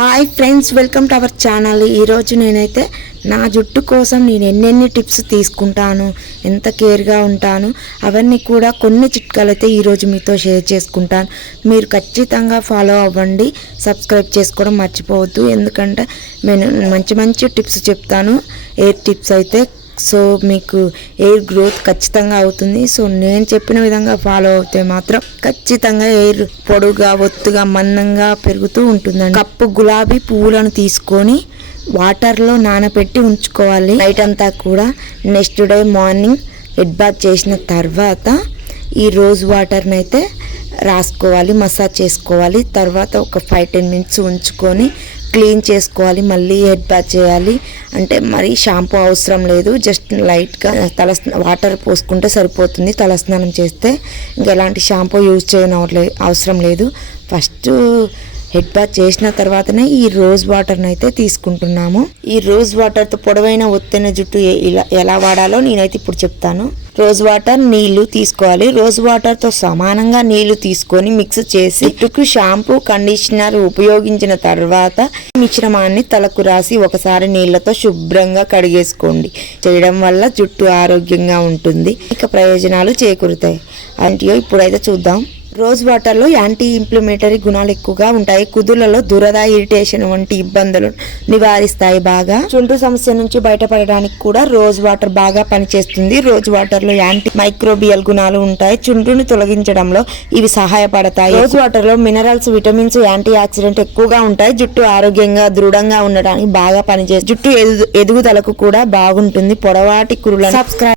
Hi friends, welcome to our channel. ఈరోజు నేనైతే నా జుట్టు కోసం నేను ఎన్నెన్ని టిప్స్ తీసుకుంటాను, ఎంత కేర్గా ఉంటాను, అవన్నీ కూడా కొన్ని చిట్కాలు అయితే ఈరోజు మీతో షేర్ చేసుకుంటాను. మీరు ఖచ్చితంగా ఫాలో అవ్వండి, సబ్స్క్రైబ్ చేసుకోవడం మర్చిపోవద్దు. ఎందుకంటే నేను మంచి మంచి టిప్స్ చెప్తాను, ఎయిర్ టిప్స్ అయితే. సో మీకు ఎయిర్ గ్రోత్ ఖచ్చితంగా అవుతుంది. సో నేను చెప్పిన విధంగా ఫాలో అవుతే మాత్రం ఖచ్చితంగా ఎయిర్ పొడుగా, ఒత్తుగా, మందంగా పెరుగుతూ ఉంటుందండి. కప్పు గులాబీ పువ్వులను తీసుకొని వాటర్లో నానబెట్టి ఉంచుకోవాలి నైట్ అంతా కూడా. Next day morning head bath చేసిన తర్వాత ఈ రోజ్ వాటర్ని అయితే రాసుకోవాలి, మసాజ్ చేసుకోవాలి. తర్వాత ఒక 5-10 మినిట్స్ ఉంచుకొని క్లీన్ చేసుకోవాలి. మళ్ళీ హెడ్ బాత్ చేయాలి. అంటే మరి షాంపూ అవసరం లేదు, జస్ట్ లైట్గా వాటర్ పోసుకుంటే సరిపోతుంది. తలస్నానం చేస్తే ఇంకా ఎలాంటి షాంపూ యూజ్ చేయని అవసరం లేదు. ఫస్ట్ హెడ్ బాత్ చేసిన తర్వాతనే ఈ రోజ్ వాటర్ని అయితే తీసుకుంటున్నాము. ఈ రోజ్ వాటర్తో పొడవైన ఒత్తైన జుట్టు ఎలా వాడాలో నేనైతే ఇప్పుడు చెప్తాను. రోజ్ వాటర్, నీళ్లు తీసుకోవాలి. రోజ్ వాటర్తో సమానంగా నీళ్లు తీసుకొని మిక్స్ చేసి జుట్టుకు షాంపూ, కండిషనర్ ఉపయోగించిన తర్వాత మిశ్రమాన్ని తలకు రాసి ఒకసారి నీళ్లతో శుభ్రంగా కడిగేసుకోండి. చేయడం వల్ల జుట్టు ఆరోగ్యంగా ఉంటుంది, ఇక ప్రయోజనాలు చేకూరుతాయి. అంటే ఇప్పుడైతే చూద్దాం. రోజ్ వాటర్లో యాంటీ ఇన్ఫ్లమేటరీ గుణాలు ఎక్కువగా ఉంటాయి. కుదుళ్లలో దురద, ఇరిటేషన్ వంటి ఇబ్బందులు నివారిస్తాయి. బాగా చుండ్రు సమస్య నుంచి బయటపడడానికి కూడా రోజ్ వాటర్ బాగా పనిచేస్తుంది. రోజ్ వాటర్ లో యాంటీ మైక్రోబియల్ గుణాలు ఉంటాయి. చుండ్రుని తొలగించడంలో ఇవి సహాయపడతాయి. రోజ్ వాటర్ లో మినరల్స్, విటమిన్స్, యాంటీ ఆక్సిడెంట్ ఎక్కువగా ఉంటాయి. జుట్టు ఆరోగ్యంగా, దృఢంగా ఉండడానికి బాగా పనిచేస్తుంది. జుట్టు ఎదుగుదలకు కూడా బాగుంటుంది. పొడవాటి కురులను